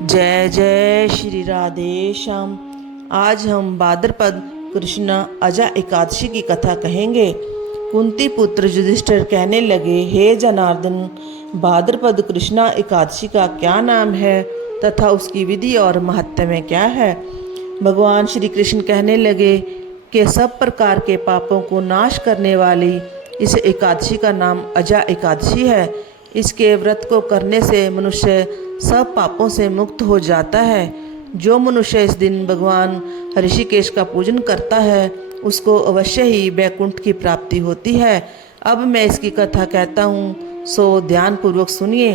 जय जय श्री राधे श्याम। आज हम भाद्रपद कृष्ण अजा एकादशी की कथा कहेंगे। कुंती पुत्र युधिष्ठिर कहने लगे, हे जनार्दन, भाद्रपद कृष्णा एकादशी का क्या नाम है तथा उसकी विधि और महत्व क्या है। भगवान श्री कृष्ण कहने लगे कि सब प्रकार के पापों को नाश करने वाली इस एकादशी का नाम अजा एकादशी है। इसके व्रत को करने से मनुष्य सब पापों से मुक्त हो जाता है। जो मनुष्य इस दिन भगवान ऋषिकेश का पूजन करता है उसको अवश्य ही वैकुंठ की प्राप्ति होती है। अब मैं इसकी कथा कहता हूँ, सो ध्यानपूर्वक सुनिए।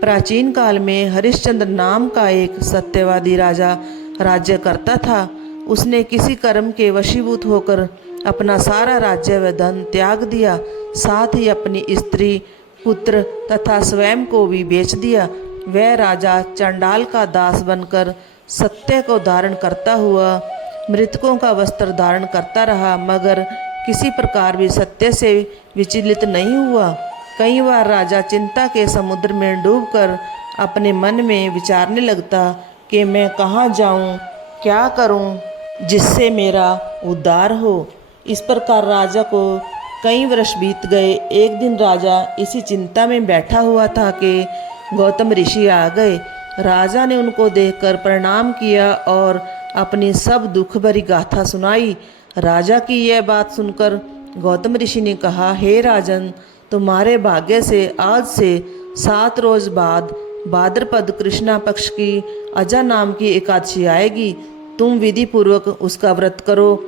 प्राचीन काल में हरिश्चंद्र नाम का एक सत्यवादी राजा राज्य करता था। उसने किसी कर्म के वशीभूत होकर अपना सारा राज्य व धन त्याग दिया, साथ ही अपनी स्त्री, पुत्र तथा स्वयं को भी बेच दिया। वह राजा चंडाल का दास बनकर सत्य को धारण करता हुआ मृतकों का वस्त्र धारण करता रहा, मगर किसी प्रकार भी सत्य से विचलित नहीं हुआ। कई बार राजा चिंता के समुद्र में डूबकर अपने मन में विचारने लगता कि मैं कहाँ जाऊँ, क्या करूँ जिससे मेरा उद्धार हो। इस प्रकार राजा को कई वर्ष बीत गए। एक दिन राजा इसी चिंता में बैठा हुआ था कि गौतम ऋषि आ गए। राजा ने उनको देखकर प्रणाम किया और अपनी सब दुख भरी गाथा सुनाई। राजा की यह बात सुनकर गौतम ऋषि ने कहा, हे राजन, तुम्हारे भाग्य से आज से 7 रोज बाद भाद्रपद कृष्णा पक्ष की अजा नाम की एकादशी आएगी। तुम विधि पूर्वक उसका व्रत करो।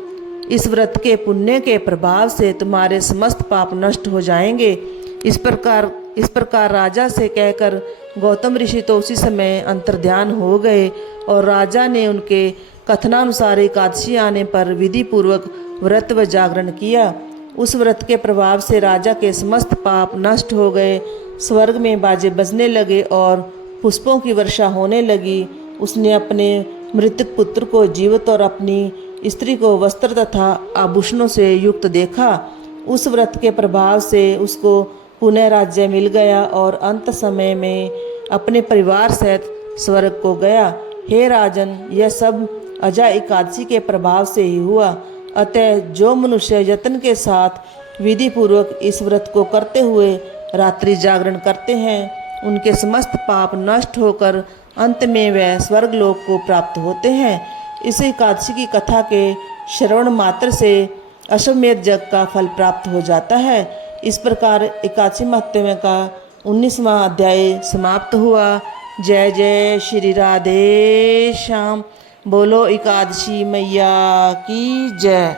इस व्रत के पुण्य के प्रभाव से तुम्हारे समस्त पाप नष्ट हो जाएंगे। इस प्रकार राजा से कहकर गौतम ऋषि तो उसी समय अंतर्ध्यान हो गए और राजा ने उनके कथनानुसार एकादशी आने पर विधि पूर्वक व्रत व जागरण किया। उस व्रत के प्रभाव से राजा के समस्त पाप नष्ट हो गए। स्वर्ग में बाजे बजने लगे और पुष्पों की वर्षा होने लगी। उसने अपने मृतक पुत्र को जीवित और अपनी स्त्री को वस्त्र तथा आभूषणों से युक्त देखा। उस व्रत के प्रभाव से उसको पुनः राज्य मिल गया और अंत समय में अपने परिवार सहित स्वर्ग को गया। हे राजन, यह सब अजा एकादशी के प्रभाव से ही हुआ। अतः जो मनुष्य यत्न के साथ विधि पूर्वक इस व्रत को करते हुए रात्रि जागरण करते हैं, उनके समस्त पाप नष्ट होकर अंत में वह स्वर्गलोक को प्राप्त होते हैं। इस एकादशी की कथा के श्रवण मात्र से अश्वमेध यज्ञ का फल प्राप्त हो जाता है। इस प्रकार एकादशी महत्व का 19वां अध्याय समाप्त हुआ। जय जय श्री राधे श्याम। बोलो एकादशी मैया की जय।